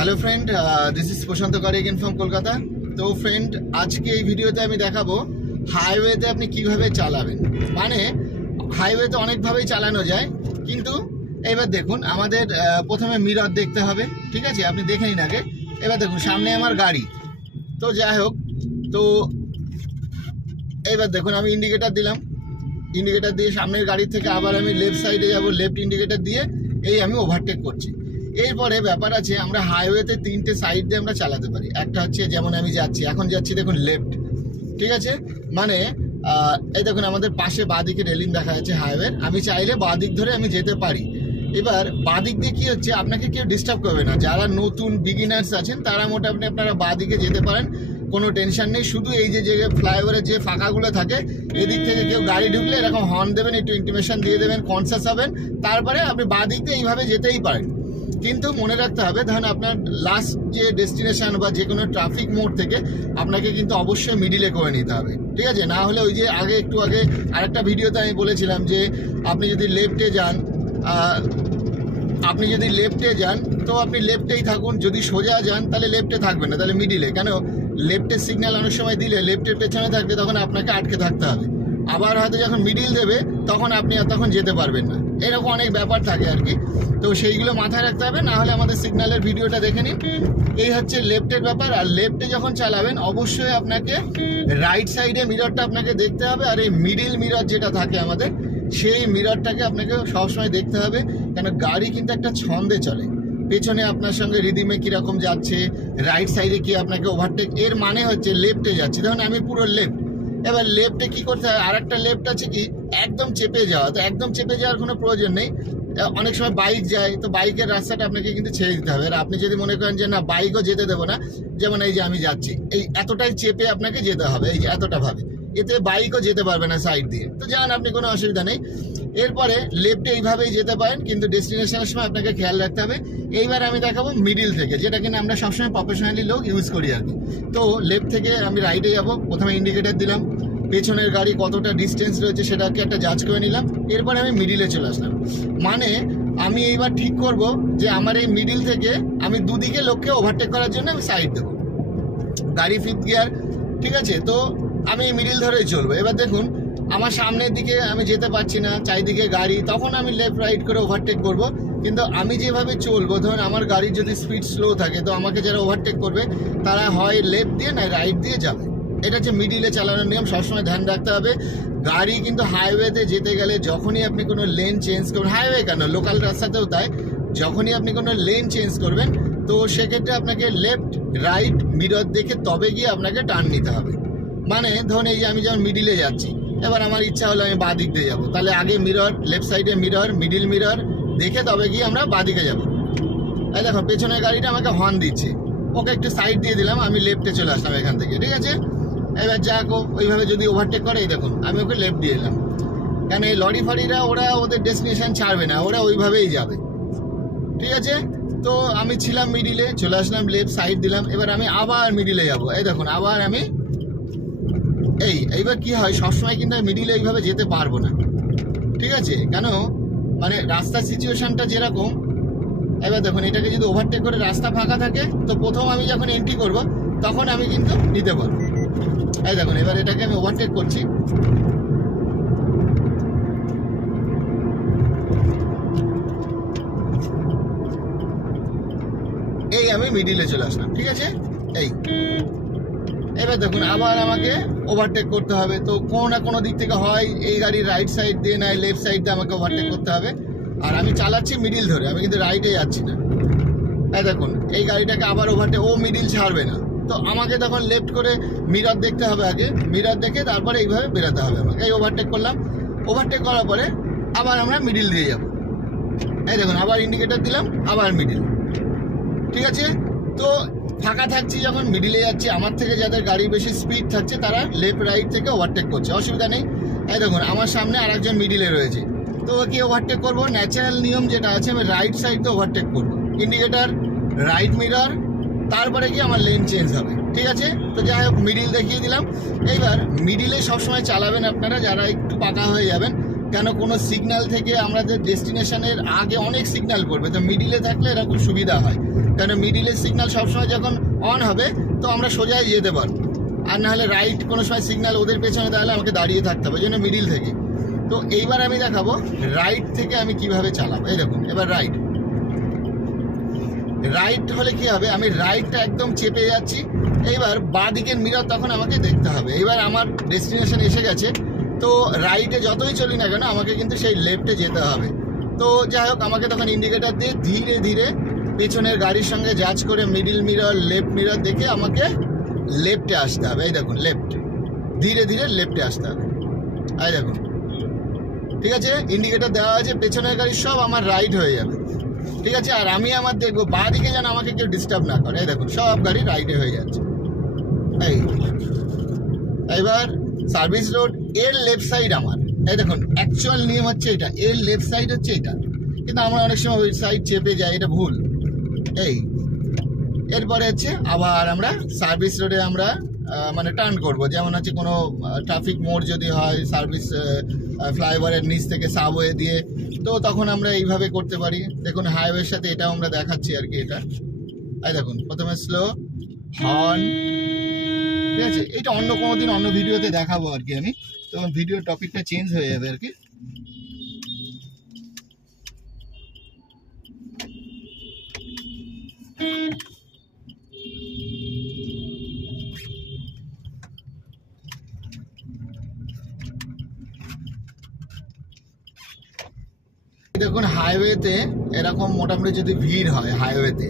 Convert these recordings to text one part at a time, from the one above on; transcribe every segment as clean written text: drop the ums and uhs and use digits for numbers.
Hello friend, this is Prashant কারিগেন from Kolkata. তো friend, আজকে এই ভিডিওতে আমি দেখাবো হাইওয়েতে আপনি কিভাবে চালাবেন। মানে হাইওয়েতে অনেকভাবেই চালানো যায়, কিন্তু এবার দেখুন আমাদের প্রথমে মিরর দেখতে হবে, ঠিক আছে? আপনি দেখে নিন আগে। এবার দেখুন সামনে আমার গাড়ি, তো যাই হোক, তো এবার দেখুন আমি ইন্ডিকেটার দিলাম, ইন্ডিকেটার দিয়ে সামনের গাড়ি থেকে আবার আমি লেফট সাইডে যাব, লেফট ইন্ডিকেটার দিয়ে এই আমি ওভারটেক করছি। এরপরে ব্যাপার আছে, আমরা হাইওয়েতে তিনটে সাইড দিয়ে আমরা চালাতে পারি। একটা হচ্ছে যেমন আমি যাচ্ছি, এখন যাচ্ছি দেখুন লেফট, ঠিক আছে? মানে এই দেখুন আমাদের পাশে বাঁদিকে রেলিং দেখা যাচ্ছে হাইওয়ের, আমি চাইলে বাঁদিক ধরে আমি যেতে পারি। এবার বাঁদিক দিয়ে কি হচ্ছে, আপনাকে কেউ ডিস্টার্ব করবে না। যারা নতুন বিগিনার্স আছেন তারা মোটামুটি আপনারা বাঁদিকে যেতে পারেন, কোনো টেনশন নেই। শুধু এই যে ফ্লাইওভারের যে ফাঁকাগুলো থাকে, এদিক থেকে কেউ গাড়ি ঢুকলে এরকম হর্ন দেবেন, একটু ইন্টিমেশন দিয়ে দেবেন, কনসাস হবেন, তারপরে আপনি বাঁদিক দিয়ে এইভাবে যেতেই পারেন। কিন্তু মনে রাখতে হবে, ধরুন আপনার লাস্ট যে ডেস্টিনেশন বা যে কোনো ট্রাফিক মোড় থেকে আপনাকে কিন্তু অবশ্যই মিডিলে করে নিতে হবে, ঠিক আছে? না হলে ওই যে একটু আগে আরেকটা ভিডিওতে আমি বলেছিলাম যে আপনি যদি লেফটে যান তো আপনি লেফটেই থাকুন, যদি সোজা যান তাহলে লেফটে থাকবেন না, তাহলে মিডিলে। কেন? লেফটের সিগন্যাল অনেক সময় দিলে লেফটের পেছনে থাকলে তখন আপনাকে আটকে থাকতে হবে। আবার হয়তো যখন মিডিল দেবে তখন আপনি আর তখন যেতে পারবেন না। এরকম অনেক ব্যাপার থাকে আর কি, তো সেইগুলো মাথায় রাখতে হবে। না হলে আমাদের সিগন্যালের ভিডিওটা দেখে নিন। এই হচ্ছে লেফটের ব্যাপার। আর লেফটে যখন চালাবেন অবশ্যই আপনাকে রাইট সাইডে মিররটা আপনাকে দেখতে হবে। আর এই মিডিল মিরর যেটা থাকে আমাদের, সেই মিররটাকে আপনাকে সবসময় দেখতে হবে, কেন গাড়ি কিন্তু একটা ছন্দে চলে। পেছনে আপনার সঙ্গে রিদিমে কিরকম যাচ্ছে, রাইট সাইডে কি আপনাকে ওভারটেক, এর মানে হচ্ছে লেফটে যাচ্ছে। ধরুন আমি পুরো লেফট, এবার লেফটে কি করতে হয়, আর একটা লেফট আছে কি একদম চেপে যাওয়া। তো একদম চেপে যাওয়ার কোনো প্রয়োজন নেই। অনেক সময় বাইক যায়, তো বাইকের রাস্তাটা আপনাকে কিন্তু ছেড়ে দিতে হবে। আর আপনি যদি মনে করেন যে না বাইকও যেতে দেবো না, যেমন এই যে আমি যাচ্ছি, এই এতটাই চেপে আপনাকে যেতে হবে, এই যে এতটা ভাবে, এতে বাইকও যেতে পারবে না সাইড দিয়ে। তো যান, আপনি কোনো অসুবিধা নেই। এরপরে লেফটে এইভাবেই যেতে পারেন, কিন্তু ডেস্টিনেশনের সময় আপনাকে খেয়াল রাখতে হবে। এইবার আমি দেখাবো মিডিল থেকে, যেটা কিনা আমরা সবসময় প্রফেশনালি লোক ইউজ করি আর কি। তো লেফট থেকে আমি রাইটে যাব, প্রথমে ইন্ডিকেটার দিলাম, পেছনের গাড়ি কতটা ডিস্টেন্স রয়েছে সেটাকে একটা জাজ করে নিলাম। এরপরে আমি মিডিলে চলে আসলাম। মানে আমি এইবার ঠিক করব যে আমার এই মিডিল থেকে আমি দুদিকে লোককে ওভারটেক করার জন্য আমি সাইড দেবো, গাড়ি ফিফথ গিয়ার, ঠিক আছে? তো আমি মিডিল ধরেই চলবো। এবার দেখুন আমার সামনের দিকে আমি যেতে পারছি না, চারিদিকে গাড়ি, তখন আমি লেফট রাইট করে ওভারটেক করব। কিন্তু আমি যেভাবে চলবো, ধরুন আমার গাড়ির যদি স্পিড স্লো থাকে, তো আমাকে যারা ওভারটেক করবে তারা হয় লেফট দিয়ে না রাইট দিয়ে যাবে। এটা হচ্ছে মিডিলে চালানোর নিয়ম, সবসময় ধ্যান রাখতে হবে। গাড়ি কিন্তু হাইওয়েতে যেতে গেলে যখনই আপনি কোনো লেন চেঞ্জ করবেন, হাইওয়ে কেন লোকাল রাস্তাতেও তাই, যখনই আপনি কোনো লেন চেঞ্জ করবেন তো সেক্ষেত্রে আপনাকে লেফট রাইট মিরর দেখে তবে গিয়ে আপনাকে টার্ন নিতে হবে। মানে ধরুন এই যে আমি যেমন মিডিলে যাচ্ছি, এবার আমার ইচ্ছা হলো আমি বাঁ দিক দিয়ে যাবো, তাহলে আগে মিরর, লেফট সাইডে মিরর, মিডিল মিরর দেখে তবে গিয়ে আমরা বাঁ দিকে যাবো। এই দেখো পেছনের গাড়িটা আমাকে হর্ন দিচ্ছে, ওকে একটু সাইড দিয়ে দিলাম, আমি লেফটে চলে আসলাম এখান থেকে, ঠিক আছে? এবার যাকো ওইভাবে যদি ওভারটেক করে, এই দেখুন আমি ওকে লেফট দিয়ে এলাম। কারণ এই লরি ফারিরা ওরা ওদের ডেস্টিনেশন ছাড়বে না, ওরা ওইভাবেই যাবে, ঠিক আছে? তো আমি ছিলাম মিডিলে, চলে আসলাম, লেফট সাইড দিলাম। এবার আমি আবার মিডিলে যাব, এই দেখুন আবার আমি এইবার কি হয়, সবসময় কিন্তু মিডিলে এইভাবে যেতে পারবো না, ঠিক আছে? কেন? মানে রাস্তার সিচুয়েশনটা যেরকম, এবার দেখুন এটাকে যদি ওভারটেক করে রাস্তা ফাঁকা থাকে, তো প্রথম আমি যখন এন্ট্রি করব তখন আমি কিন্তু নিতে পারবো। এই দেখুন এবার এটাকে আমি ওভারটেক করছি, এই আমি মিডিলে চলে আসলাম, ঠিক আছে? এবার দেখুন আবার আমাকে ওভারটেক করতে হবে। তো কোনো না কোনো দিক থেকে হয় এই গাড়ির রাইট সাইড দিয়ে না লেফট সাইড দিয়ে আমাকে ওভারটেক করতে হবে। আর আমি চালাচ্ছি মিডিল ধরে, আমি কিন্তু রাইটে যাচ্ছি না। এই দেখুন এই গাড়িটাকে আবার ওভারটেক, ও মিডিল ছাড়বে না, তো আমাকে তখন লেফট করে মিরর দেখতে হবে, আগে মিরর দেখে তারপরে এইভাবে বেরোতে হবে আমাকে। এই ওভারটেক করলাম, ওভারটেক করার পরে আবার আমরা মিডিল দিয়ে যাব। এই দেখুন আবার ইন্ডিকেটার দিলাম, আবার মিডিল, ঠিক আছে? তো ফাঁকা থাকছি যখন মিডিলে যাচ্ছি, আমার থেকে যাদের গাড়ি বেশি স্পিড থাকছে তারা লেফট রাইট থেকে ওভারটেক করছে, অসুবিধা নেই। এই দেখুন আমার সামনে আরেকজন মিডিলে রয়েছে, তো কি ওভারটেক করবো, ন্যাচারাল নিয়ম যেটা আছে আমি রাইট সাইড দিয়ে ওভারটেক করবো, ইন্ডিকেটার, রাইট মিরর, তারপরে কি আমার লেন চেঞ্জ হবে, ঠিক আছে? তো যাই হোক মিডিল দেখিয়ে দিলাম। এইবার মিডিলে সবসময় চালাবেন আপনারা যারা একটু পাকা হয়ে যাবেন, কেন কোনো সিগন্যাল থেকে আমাদের ডেস্টিনেশনের আগে অনেক সিগন্যাল করবে, তো মিডিলে থাকলে এরকম সুবিধা হয়। কেন মিডিলের সিগন্যাল সবসময় যখন অন হবে তো আমরা সোজাই যেতে পারবো, আর নাহলে রাইট কোনো সময় সিগন্যাল ওদের পেছনে তাহলে আমাকে দাঁড়িয়ে থাকতে হবে, ওই জন্য মিডিল থেকে। তো এইবার আমি দেখাবো রাইট থেকে আমি কিভাবে চালাবো। এই দেখুন, এবার রাইট হলে কি হবে, আমি রাইটটা একদম চেপে যাচ্ছি, এইবার বাঁ দিকের মিরর তখন আমাকে দেখতে হবে। এইবার আমার ডেস্টিনেশন এসে গেছে, তো রাইটে যতই চলি না কেন আমাকে কিন্তু সেই লেফটে যেতে হবে। তো যাই হোক, আমাকে তখন ইন্ডিকেটার দিয়ে ধীরে ধীরে পেছনের গাড়ির সঙ্গে জাজ করে মিডিল মিরর লেফট মিরর দেখে আমাকে লেফটে আসতে হবে। এই দেখুন লেফট, ধীরে ধীরে লেফটে আসতে হবে। এই দেখুন, ঠিক আছে, ইন্ডিকেটার দেওয়া আছে, পেছনের গাড়ি সব আমার রাইট হয়ে যাবে, ঠিক আছে। আর আমি আমার দেখবো বাঁ দিকে যেন আমাকে কেউ ডিস্টার্ব না করে। এই দেখুন সব গাড়ি রাইটে হয়ে যাচ্ছে। এইবার সার্ভিস রোড এর লেফট সাইড আমার, এই দেখুন অ্যাকচুয়াল নিয়ম হচ্ছে এটা, এর লেফট সাইড হচ্ছে এটা, কিন্তু আমরা অনেক সময় ওই সাইড চেপে যাই, এটা ভুল। এরপরে হচ্ছে আবার আমরা সার্ভিস রোডে আমরা মানে টার্ন করব, যেমন হচ্ছে কোনো ট্রাফিক মোড় যদি হয় সার্ভিস ফ্লাইওভারের নিচ থেকে সাবওয়ে দিয়ে, তো তখন আমরা এইভাবে করতে পারি। দেখুন হাইওয়ের সাথে এটাও আমরা দেখাচ্ছি আর কি। এটা এই দেখুন প্রথমে স্লো হর্ন, ঠিক আছে। এটা অন্য কোনো দিন অন্য ভিডিওতে দেখাবো আর কি আমি, তখন ভিডিওর টপিকটা চেঞ্জ হয়ে যাবে আর কি। দেখুন হাইওয়েতে এরকম মোটামুটি যদি ভিড় হয় হাইওয়েতে,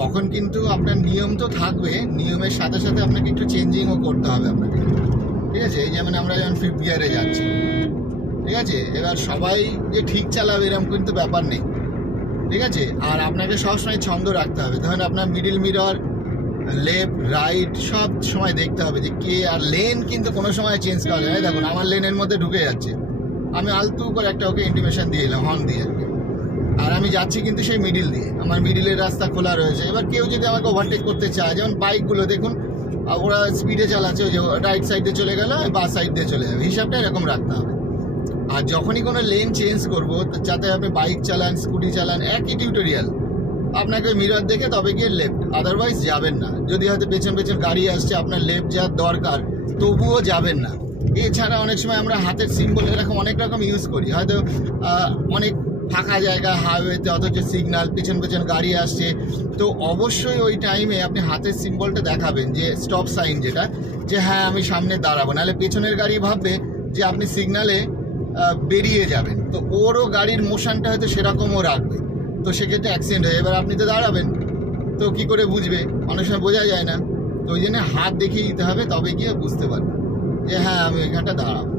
তখন কিন্তু আপনার নিয়ম তো থাকবে, নিয়মের সাথে সাথে আপনাকে একটু চেঞ্জিংও করতে হবে আপনাকে, ঠিক আছে। এই যেমন আমরা যখন 5th গিয়ারে যাচ্ছি, ঠিক আছে, এবার সবাই যে ঠিক চালাবে এরকম কিন্তু ব্যাপার নেই, ঠিক আছে। আর আপনাকে সবসময় ছন্দ রাখতে হবে, ধরেন আপনার মিডিল মিরর লেফট রাইট সব সময় দেখতে হবে যে কে, আর লেন কিন্তু কোনো সময় চেঞ্জ করা যায় না। দেখুন আমার লেনের মধ্যে ঢুকে যাচ্ছে, আমি আলতু করে একটা ওকে ইন্টিমেশন দিয়ে এলাম হর্ন দিয়ে, আর আমি যাচ্ছি কিন্তু সেই মিডিল দিয়ে, আমার মিডিলের রাস্তা খোলা রয়েছে। এবার কেউ যদি আমাকে ওভারটেক করতে চায়, যেমন বাইকগুলো দেখুন ওরা স্পিডে চালাচ্ছে, ওই যে রাইট সাইডে চলে গেল বা সাইড দিয়ে চলে যাবে, হিসাবটা এরকম রাখতে হবে। আর যখনই কোনো লেন চেঞ্জ করবো, যাতে আপনি বাইক চালান স্কুটি চালান একই টিউটোরিয়াল, আপনাকে মিরর দেখে তবে গিয়ে লেফট, আদারওয়াইজ যাবেন না। যদি হয়তো পেছন পেছন গাড়ি আসছে, আপনার লেফট যাওয়ার দরকার, তবুও যাবেন না। এছাড়া অনেক সময় আমরা হাতের সিম্বল এরকম অনেক রকম ইউজ করি, হয়তো অনেক ফাঁকা জায়গা হাইওয়েতে, অথচ সিগন্যাল পেছন পেছন গাড়ি আসছে, তো অবশ্যই ওই টাইমে আপনি হাতের সিম্বলটা দেখাবেন, যে স্টপ সাইন যেটা, যে হ্যাঁ আমি সামনে দাঁড়াবো, নাহলে পেছনের গাড়ি ভাববে যে আপনি সিগন্যালে বেরিয়ে যাবেন, তো ওরও গাড়ির মোশনটা হয়তো সেরকমও রাখবে, তো সেক্ষেত্রে অ্যাক্সিডেন্ট হয়। এবার আপনি তো দাঁড়াবেন, তো কি করে বুঝবে, অনেক সময় বোঝা যায় না, তো ওই জন্য হাত দেখিয়ে দিতে হবে, তবে গিয়ে বুঝতে পারবে যে হ্যাঁ আমি এখানটা দাঁড়াবো।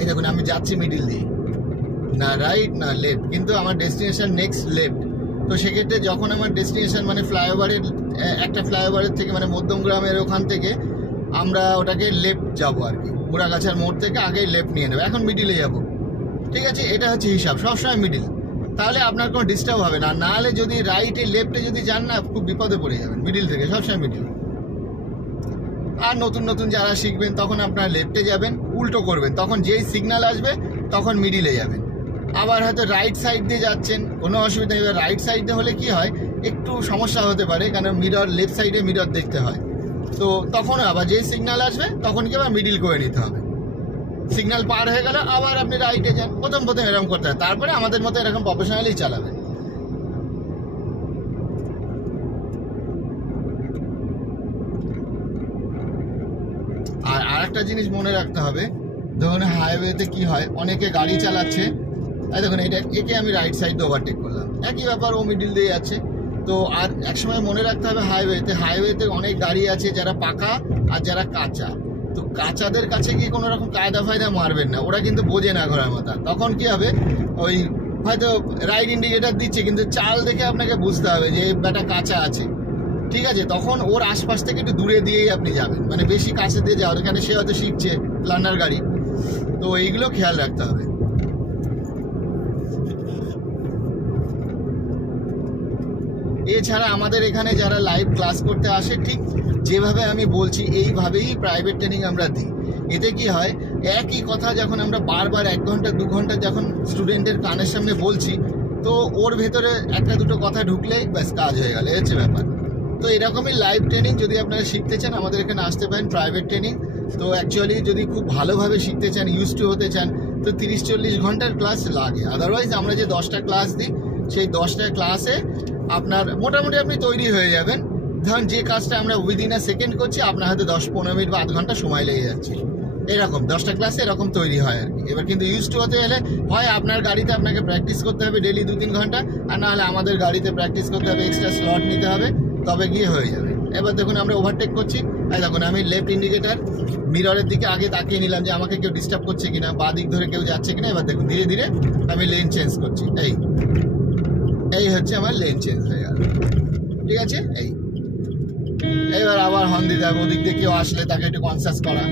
এই দেখুন আমি যাচ্ছি মিডিল দিয়ে, না রাইট না লেফট, কিন্তু আমার ডেস্টিনেশন নেক্সট লেফট। তো সেক্ষেত্রে যখন আমার ডেস্টিনেশন মানে ফ্লাইওভারের একটা ফ্লাইওভারের থেকে মানে মধ্যমগ্রামের ওখান থেকে আমরা ওটাকে লেফট যাবো আর কি, মুড়াগাছার মোড় থেকে আগেই লেফট নিয়ে নেবো, এখন মিডিলে যাবো, ঠিক আছে। এটা হচ্ছে হিসাব, সবসময় মিডিল, তাহলে আপনার কোনো ডিস্টার্ব হবে না। নাহলে যদি রাইটে লেফটে যদি যান না, খুব বিপদে পড়ে যাবেন। মিডিল থেকে সবসময় মিডিল। আর নতুন নতুন যারা শিখবেন তখন আপনার লেফটে যাবেন, উল্টো করবেন, তখন যেই সিগন্যাল আসবে তখন মিডিলে যাবেন। আবার হয়তো রাইট সাইড দিয়ে যাচ্ছেন, কোনো অসুবিধা নেই। এবার রাইট সাইড দিয়ে হলে কি হয়, একটু সমস্যা হতে পারে, কারণ মিরর লেফট সাইডে মিরর দেখতে হয়, তো তখন আবার যেই সিগন্যাল আসবে তখন কি আবার মিডিল করে নিতে হবে। সিগন্যাল পার হয়ে গেল আবার আপনি রাইটে যান, প্রথম এরকম করতে হয়, তারপরে আমাদের মতো এরকম প্রফেশনালি চালাবেন। আর আরেকটা জিনিস মনে রাখতে হবে, ধরুন হাইওয়েতে কি হয়, অনেকে গাড়ি চালাচ্ছে, দেখুন একে আমি রাইট সাইড ওভারটেক করলাম, একই ব্যাপার, ও মিডিল দিয়ে যাচ্ছে। তো আর একসময় মনে রাখতে হবে হাইওয়েতে অনেক গাড়ি আছে যারা পাকা আর যারা কাঁচা, তো কাঁচাদের কাছে গিয়ে কোনো রকম কায়দা ফায়দা মারবেন না, ওরা কিন্তু বোঝে না ঘোড়ার মাথা। তখন কি হবে, ওই হয়তো রাইট ইন্ডিকেটার দিচ্ছে কিন্তু চাল দেখে আপনাকে বুঝতে হবে যে ব্যাটা কাঁচা আছে, ঠিক আছে। তখন ওর আশপাশ থেকে একটু দূরে দিয়েই আপনি যাবেন, মানে বেশি কাছে দিয়ে যাওয়ার, এখানে সে হয়তো শিখছে প্লানার গাড়ি, তো এইগুলো খেয়াল রাখতে হবে। এছাড়া আমাদের এখানে যারা লাইভ ক্লাস করতে আসে, ঠিক যেভাবে আমি বলছি এইভাবেই প্রাইভেট ট্রেনিং আমরা দিই। এতে কি হয়, একই কথা যখন আমরা বারবার 1 ঘন্টা 2 ঘন্টা যখন স্টুডেন্টের কানের সামনে বলছি, তো ওর ভেতরে একটা দুটো কথা ঢুকলেই ব্যাস কাজ হয়ে গেল, এই হচ্ছে ব্যাপার। তো এরকমই লাইভ ট্রেনিং যদি আপনারা শিখতে চান আমাদের এখানে আসতে পারেন, প্রাইভেট ট্রেনিং। তো অ্যাকচুয়ালি যদি খুব ভালোভাবে শিখতে চান, ইউজ টু হতে চান, তো 30-40 ঘন্টার ক্লাস লাগে। আদারওয়াইজ আমরা যে 10টা ক্লাস দিই, সেই 10টা ক্লাসে আপনার মোটামুটি আপনি তৈরি হয়ে যাবেন। ধরুন যে কাজটা আমরা উইদিন আ সেকেন্ড করছি, আপনার হাতে 10-15 মিনিট বা আধ ঘন্টা সময় লেগে যাচ্ছে। এরকম 10টা ক্লাসে এরকম তৈরি হয় আর কি। এবার কিন্তু ইউজ টু হতে গেলে হয় আপনার গাড়িতে আপনাকে প্র্যাকটিস করতে হবে ডেলি 2-3 ঘন্টা, আর না হলে আমাদের গাড়িতে প্র্যাকটিস করতে হবে, এক্সট্রা স্লট নিতে হবে, তবে গিয়ে হয়ে যাবে। এবার দেখুন আমরা ওভারটেক করছি, এই দেখুন আমি লেফট ইন্ডিকেটার মিররের দিকে আগে তাকিয়ে নিলাম যে আমাকে কেউ ডিস্টার্ব করছে কিনা, বা দিক ধরে কেউ যাচ্ছে কিনা। এবার দেখুন ধীরে ধীরে আমি লেন চেঞ্জ করছি, এই হচ্ছে আমার লেন চেঞ্জ হয়ে গেল, ঠিক আছে। এবার আবার হর্ন দিতে হবে, ওদিক দিয়ে কেউ আসলে তাকে একটু কনসাস করা।